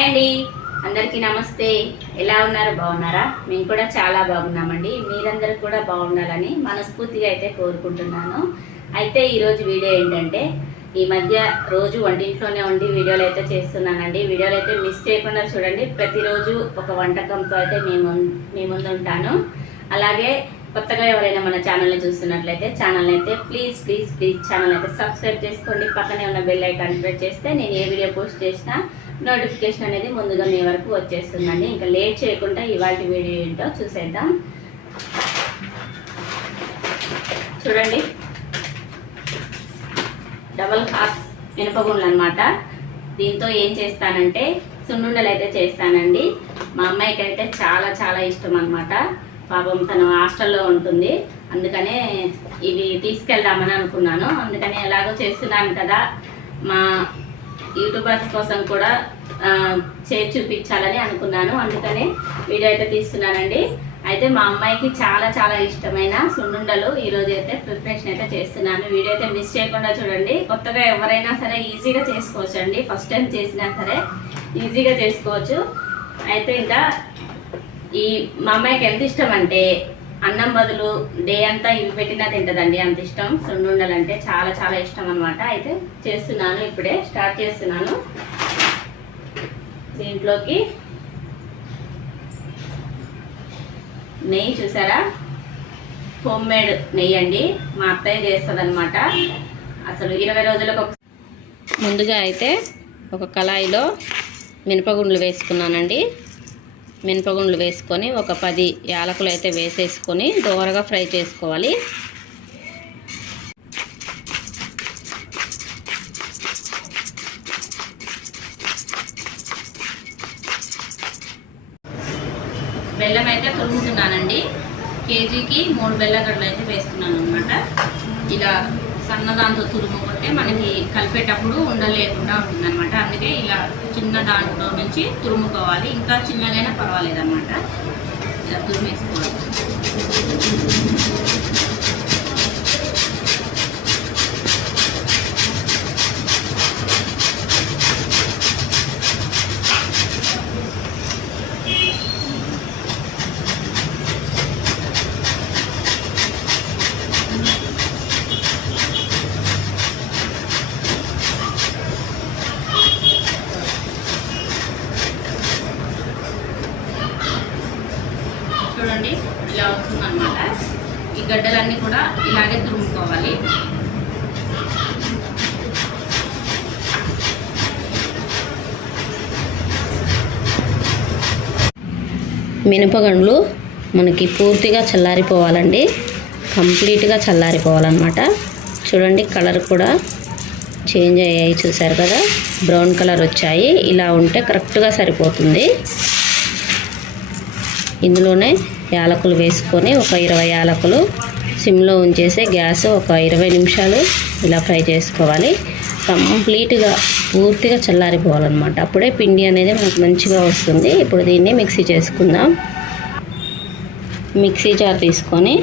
Hi అండి. అందరికీ నమస్తే. ఎలా ఉన్నారు? బాగున్నారా? మేము కూడా చాలా బాగున్నామండి. మీరందరూ కూడా బాగుండాలని మనస్ఫూర్తిగా అయితే కోరుకుంటున్నాను. అయితే ఈరోజు వీడియో ఏంటంటే ఈ మధ్య రోజు వంటింట్లోనే ఉండి వీడియోలు అయితే చేస్తున్నానండి. వీడియోలు అయితే మిస్ చేయకుండా చూడండి. ప్రతిరోజు ఒక వంటకంతో అయితే మేము మీ ముందు ఉంటాను అలాగే కొత్తగా ఎవరైనా మన ఛానల్ని చూస్తున్నట్లయితే ఛానల్ని అయితే ప్లీజ్ ప్లీజ్ ప్లీజ్ ఛానల్ అయితే సబ్స్క్రైబ్ చేసుకోండి. పక్కనే ఉన్న బెల్ ఐకాన్ ప్రెస్ చేస్తే నేను ఏ వీడియో పోస్ట్ చేసినా నోటిఫికేషన్ అనేది ముందుగా మీ వరకు వచ్చేస్తుందండి. ఇంకా లేట్ చేయకుండా ఇవాళ వీడియో ఏంటో చూసేద్దాం. చూడండి. డబల్ హార్స్ మినపగుండ్లు అనమాట దీంతో ఏం చేస్తానంటే సున్నుండలు అయితే చేస్తానండి. మా అమ్మాయికి అయితే చాలా చాలా ఇష్టం అనమాట పాపం తను హాస్టల్లో ఉంటుంది. అందుకనే ఇవి తీసుకెళ్దామని అనుకున్నాను. అందుకని ఎలాగో చేస్తున్నాను కదా. మా యూట్యూబర్స్ కోసం కూడా చేసి చూపించాలని అనుకున్నాను. అందుకనే వీడియో అయితే తీస్తున్నానండి. అయితే మా అమ్మాయికి చాలా చాలా ఇష్టమైన సున్నుండలు ఈరోజు అయితే ప్రిపరేషన్ అయితే చేస్తున్నాను. వీడియో అయితే మిస్ చేయకుండా చూడండి. కొత్తగా ఎవరైనా సరే ఈజీగా చేసుకోవచ్చు అండి ఫస్ట్ టైం చేసినా సరే ఈజీగా చేసుకోవచ్చు. అయితే ఇంకా ఈ మా అమ్మాయికి ఎంత ఇష్టం అంటే అన్నం బదులు డే అంతా ఇవి పెట్టినా తింటదండి అంత ఇష్టం. సున్నుండలు అంటే చాలా చాలా ఇష్టం అనమాట అయితే చేస్తున్నాను ఇప్పుడే స్టార్ట్ చేస్తున్నాను. దీంట్లోకి నెయ్యి చూసారా? హోమ్ మేడ్ నెయ్యి అండి. మా అత్తయ్య చేస్తుంది అనమాట అసలు ఇరవై రోజులకు ఒక ముందుగా అయితే ఒక కళాయిలో మినపగుండ్లు వేసుకున్నానండి. మినపగుండ్లు వేసుకొని ఒక పది యాలకులు అయితే వేసేసుకొని దోరగా ఫ్రై చేసుకోవాలి. బెల్లం అయితే తురుగుతున్నానండి కేజీకి మూడు బెల్లగడ్డలు అయితే వేస్తున్నాను అనమాట ఇలా సన్నదాంతో తురుము కొట్టే మనకి కలిపేటప్పుడు ఉండలేకుండా ఉంటుంది అనమాట అందుకే ఇలా చిన్న దాంట్లో నుంచి తురుముకోవాలి. ఇంకా చిన్నదైనా పర్వాలేదు అనమాట ఇలా తురుమేసుకోవాలి. చూడండి ఇలా వస్తుందన్నమాట. ఈ గడ్డలన్నీ కూడా ఇలాగే తురుముకోవాలి. మినపగండ్లు మనకి పూర్తిగా చల్లారిపోవాలండి. కంప్లీట్గా చల్లారిపోవాలన్నమాట. చూడండి కలర్ కూడా చేంజ్ అయ్యాయి చూసారు కదా. బ్రౌన్ కలర్ వచ్చాయి. ఇలా ఉంటే కరెక్ట్గా సరిపోతుంది. ఇందులోనే యాలకులు వేసుకొని ఒక ఇరవై యాలకులు సిమ్లో ఉంచేసి గ్యాస్ ఒక ఇరవై నిమిషాలు ఇలా ఫ్రై చేసుకోవాలి. కంప్లీట్గా పూర్తిగా చల్లారిపోవాలన్నమాట. అప్పుడే పిండి అనేది మనకు మంచిగా వస్తుంది. ఇప్పుడు దీన్ని మిక్సీ చేసుకుందాం. మిక్సీ జార్ తీసుకొని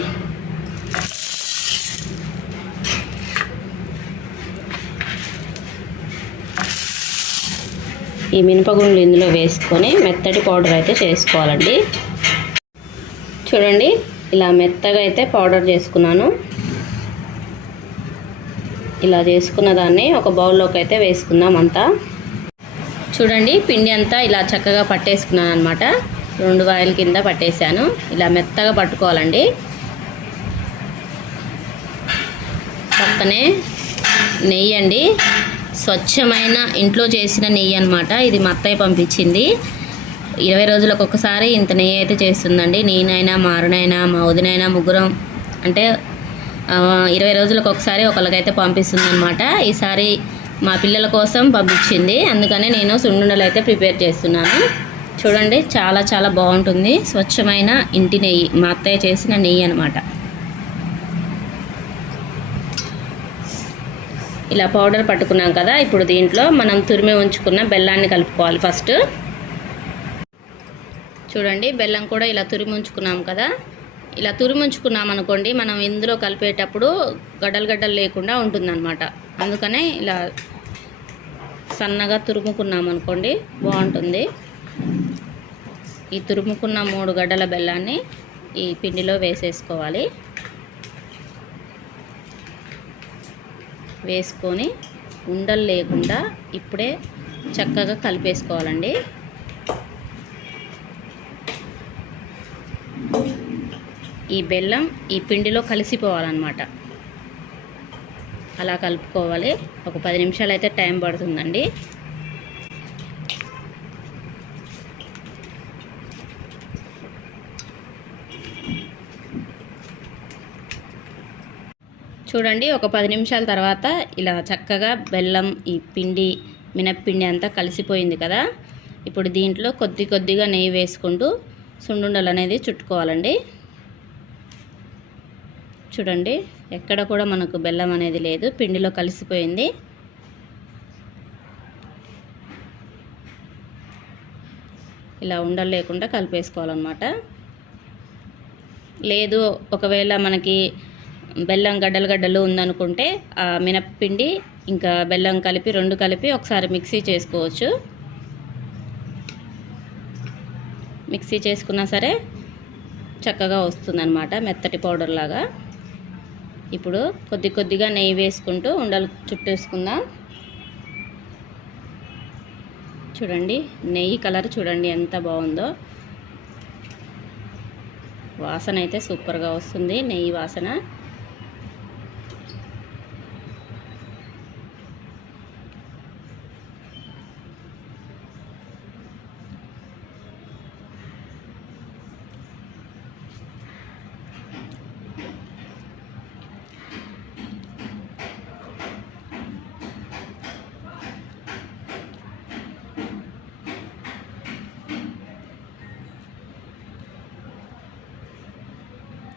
ఈ మినపగుండ్లు ఇందులో వేసుకొని మెత్తటి పౌడర్ అయితే చేసుకోవాలండి. చూడండి ఇలా మెత్తగా అయితే పౌడర్ చేసుకున్నాను. ఇలా చేసుకున్న దాన్ని ఒక బౌల్లోకి అయితే వేసుకుందాం అంతా. చూడండి పిండి అంతా ఇలా చక్కగా పట్టేసుకున్నాను అనమాట రెండు వాయిల కింద పట్టేశాను. ఇలా మెత్తగా పట్టుకోవాలండి. పక్కనే నెయ్యి అండి. స్వచ్ఛమైన ఇంట్లో చేసిన నెయ్యి అనమాట ఇది మా అత్తయ్య పంపించింది. ఇరవై రోజులకు ఒకసారి ఇంత నెయ్యి అయితే చేస్తుందండి. నేనైనా మారునైనా మా వదినైనా ముగ్గురం అంటే ఇరవై రోజులకు ఒకసారి ఒకరికైతే పంపిస్తుంది అనమాట ఈసారి మా పిల్లల కోసం పంపించింది. అందుకనే నేను సున్నుండలు అయితే ప్రిపేర్ చేస్తున్నాను. చూడండి చాలా చాలా బాగుంటుంది. స్వచ్ఛమైన ఇంటి నెయ్యి. మా అత్తయ్య చేసిన నెయ్యి అనమాట ఇలా పౌడర్ పట్టుకున్నాం కదా ఇప్పుడు దీంట్లో మనం తురిమి ఉంచుకున్న బెల్లాన్ని కలుపుకోవాలి ఫస్ట్. చూడండి బెల్లం కూడా ఇలా తురిముంచుకున్నాం కదా. ఇలా తురిముంచుకున్నాం అనుకోండి మనం ఇందులో కలిపేటప్పుడు గడ్డలు గడ్డలు లేకుండా ఉంటుందన్నమాట. అందుకనే ఇలా సన్నగా తురుముకున్నాం అనుకోండి బాగుంటుంది. ఈ తురుముకున్న మూడు గడ్డల బెల్లాన్ని ఈ పిండిలో వేసేసుకోవాలి. వేసుకొని ఉండలు లేకుండా ఇప్పుడే చక్కగా కలిపేసుకోవాలండి. ఈ బెల్లం ఈ పిండిలో కలిసిపోవాలన్నమాట. అలా కలుపుకోవాలి. ఒక పది నిమిషాలు అయితే టైం పడుతుందండి. చూడండి ఒక పది నిమిషాల తర్వాత ఇలా చక్కగా బెల్లం ఈ పిండి మినప్పిండి అంతా కలిసిపోయింది కదా. ఇప్పుడు దీంట్లో కొద్ది కొద్దిగా నెయ్యి వేసుకుంటూ సుండుండలు అనేది చుట్టుకోవాలండి. చూడండి. ఎక్కడ కూడా మనకు బెల్లం అనేది లేదు. పిండిలో కలిసిపోయింది. ఇలా ఉండలు లేకుండా కలిపేసుకోవాలన్నమాట. లేదు ఒకవేళ మనకి బెల్లం గడ్డలు గడ్డలు ఉందనుకుంటే ఆ మినప్పిండి ఇంకా బెల్లం కలిపి రెండు కలిపి ఒకసారి మిక్సీ చేసుకోవచ్చు. మిక్సీ చేసుకున్నా సరే చక్కగా వస్తుందన్నమాట మెత్తటి పౌడర్ లాగా. ఇప్పుడు కొద్ది కొద్దిగా నెయ్యి వేసుకుంటూ ఉండలు చుట్టేసుకుందాం. చూడండి నెయ్యి కలర్ చూడండి ఎంత బాగుందో. వాసన అయితే సూపర్గా వస్తుంది నెయ్యి వాసన.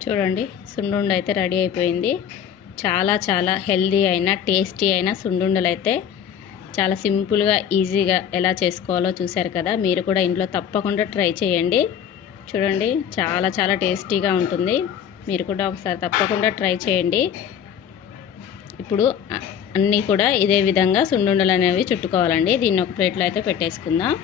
చూడండి సుండుండ అయితే రెడీ అయిపోయింది. చాలా చాలా హెల్దీ అయిన టేస్టీ అయిన సుండుండలు అయితే చాలా సింపుల్గా ఈజీగా ఎలా చేసుకోవాలో చూశారు కదా. మీరు కూడా ఇంట్లో తప్పకుండా ట్రై చేయండి. చూడండి చాలా చాలా టేస్టీగా ఉంటుంది. మీరు కూడా ఒకసారి తప్పకుండా ట్రై చేయండి. ఇప్పుడు అన్నీ కూడా ఇదే విధంగా సుండుండలు అనేవి చుట్టుకోవాలండి. దీన్ని ఒక ప్లేట్లో అయితే పెట్టేసుకుందాం.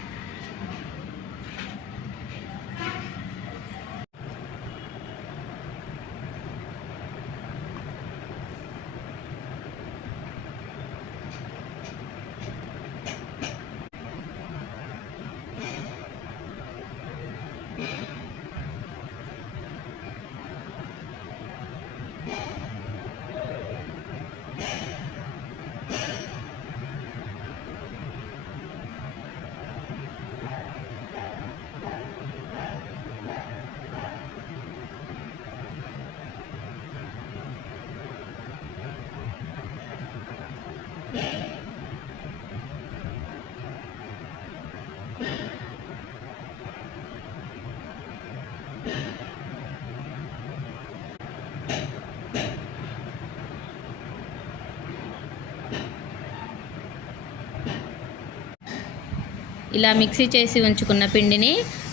ఇలా మిక్సీ చేసి ఉంచుకున్న పిండిని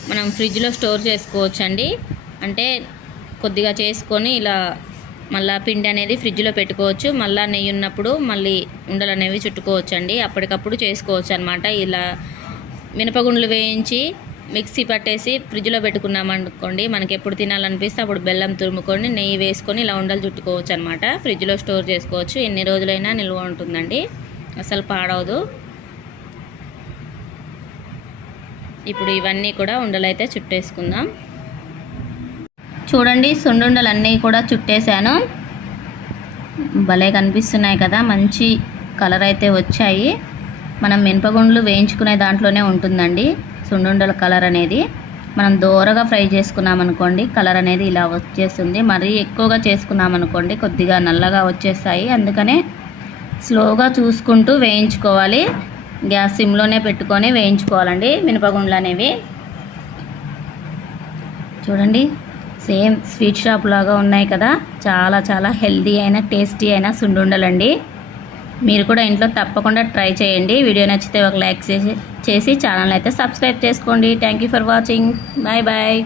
మనం ఫ్రిడ్జ్లో స్టోర్ చేసుకోవచ్చండి. అంటే కొద్దిగా చేసుకొని ఇలా మళ్ళీ పిండి అనేది ఫ్రిడ్జ్లో పెట్టుకోవచ్చు. మళ్ళీ నెయ్యి ఉన్నప్పుడు మళ్ళీ ఉండలు అనేవి చుట్టుకోవచ్చు అండి అప్పటికప్పుడు చేసుకోవచ్చు అనమాట ఇలా మినపగుండ్లు వేయించి మిక్సీ పట్టేసి ఫ్రిడ్జ్లో పెట్టుకున్నాం అనుకోండి మనకి ఎప్పుడు తినాలనిపిస్తే అప్పుడు బెల్లం తురుముకొని నెయ్యి వేసుకొని ఇలా ఉండలు చుట్టుకోవచ్చు అనమాట ఫ్రిడ్జ్లో స్టోర్ చేసుకోవచ్చు. ఎన్ని రోజులైనా నిల్వ ఉంటుందండి. అసలు పాడవదు. ఇప్పుడు ఇవన్నీ కూడా ఉండలైతే చుట్టేసుకుందాం. చూడండి సుండుండలు అన్నీ కూడా చుట్టేశాను. భలే కనిపిస్తున్నాయి కదా మంచి కలర్ అయితే వచ్చాయి. మనం మినపగుండ్లు వేయించుకునే దాంట్లోనే ఉంటుందండి. సుండుండల కలర్ అనేది మనం దోరగా ఫ్రై చేసుకున్నాం అనుకోండి కలర్ అనేది ఇలా వచ్చేస్తుంది. మరీ ఎక్కువగా చేసుకున్నాం అనుకోండి కొద్దిగా నల్లగా వచ్చేస్తాయి. అందుకనే స్లోగా చూసుకుంటూ వేయించుకోవాలి. గ్యాస్ సిమ్లోనే పెట్టుకొని వేయించుకోవాలండి. మినపగుండ్లు అనేవి. చూడండి సేమ్ స్వీట్ షాప్ లాగా ఉన్నాయి కదా. చాలా చాలా హెల్దీ అయిన టేస్టీ అయిన సుండుండలండి మీరు కూడా ఇంట్లో తప్పకుండా ట్రై చేయండి. వీడియో నచ్చితే ఒక లైక్ చేసి చేసి ఛానల్ అయితే సబ్స్క్రైబ్ చేసుకోండి. Thank you for watching bye bye